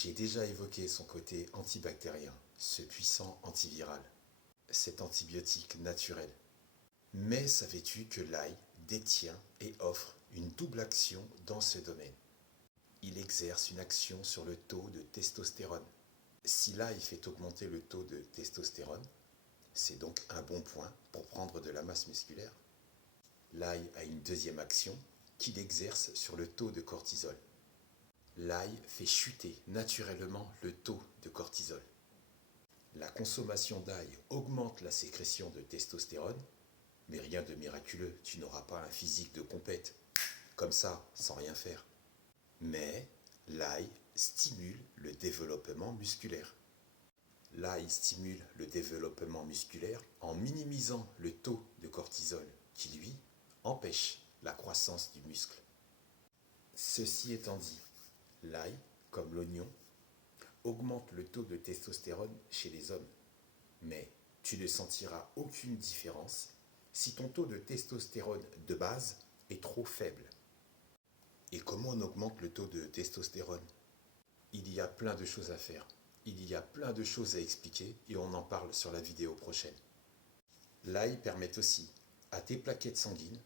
J'ai déjà évoqué son côté antibactérien, ce puissant antiviral, cet antibiotique naturel. Mais savais-tu que l'ail détient et offre une double action dans ce domaine? Il exerce une action sur le taux de testostérone. Si l'ail fait augmenter le taux de testostérone, c'est donc un bon point pour prendre de la masse musculaire. L'ail a une deuxième action qu'il exerce sur le taux de cortisol. L'ail fait chuter naturellement le taux de cortisol. La consommation d'ail augmente la sécrétion de testostérone, mais rien de miraculeux, tu n'auras pas un physique de compète, comme ça, sans rien faire. Mais l'ail stimule le développement musculaire. L'ail stimule le développement musculaire en minimisant le taux de cortisol qui, lui, empêche la croissance du muscle. Ceci étant dit, l'ail, comme l'oignon, augmente le taux de testostérone chez les hommes. Mais tu ne sentiras aucune différence si ton taux de testostérone de base est trop faible. Et comment on augmente le taux de testostérone? Il y a plein de choses à faire. Il y a plein de choses à expliquer et on en parle sur la vidéo prochaine. L'ail permet aussi à tes plaquettes sanguines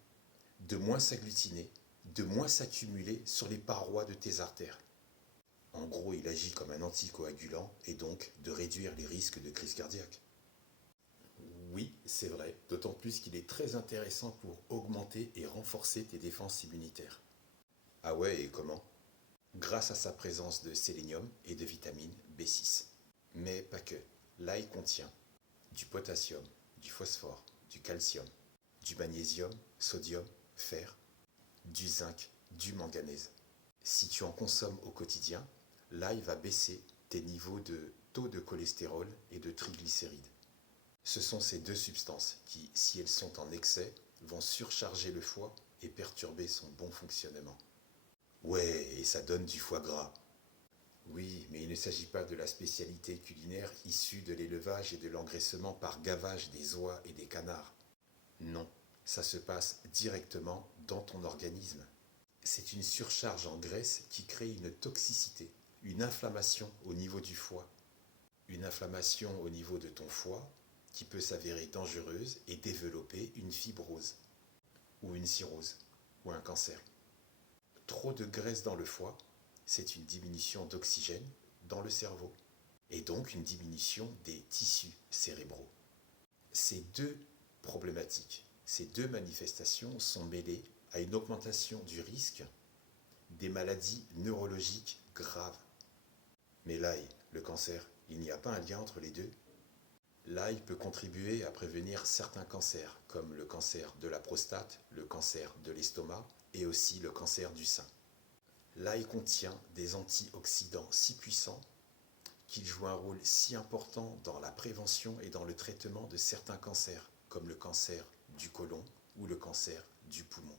de moins s'agglutiner, de moins s'accumuler sur les parois de tes artères. En gros, il agit comme un anticoagulant et donc de réduire les risques de crise cardiaque. Oui, c'est vrai, d'autant plus qu'il est très intéressant pour augmenter et renforcer tes défenses immunitaires. Ah ouais, et comment? Grâce à sa présence de sélénium et de vitamine B6. Mais pas que. L'ail contient du potassium, du phosphore, du calcium, du magnésium, sodium, fer, du zinc, du manganèse. Si tu en consommes au quotidien, l'ail va baisser tes niveaux de taux de cholestérol et de triglycérides. Ce sont ces deux substances qui, si elles sont en excès, vont surcharger le foie et perturber son bon fonctionnement. Ouais, et ça donne du foie gras. Oui, mais il ne s'agit pas de la spécialité culinaire issue de l'élevage et de l'engraissement par gavage des oies et des canards. Non, ça se passe directement dans ton organisme. C'est une surcharge en graisse qui crée une toxicité, une inflammation au niveau du foie. Une inflammation au niveau de ton foie qui peut s'avérer dangereuse et développer une fibrose, ou une cirrhose, ou un cancer. Trop de graisse dans le foie, c'est une diminution d'oxygène dans le cerveau, et donc une diminution des tissus cérébraux. Ces deux problématiques, ces deux manifestations sont mêlées à une augmentation du risque des maladies neurologiques graves. Mais l'ail, le cancer, il n'y a pas un lien entre les deux? L'ail peut contribuer à prévenir certains cancers, comme le cancer de la prostate, le cancer de l'estomac et aussi le cancer du sein. L'ail contient des antioxydants si puissants qu'ils jouent un rôle si important dans la prévention et dans le traitement de certains cancers, comme le cancer du côlon ou le cancer du poumon.